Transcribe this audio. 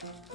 Música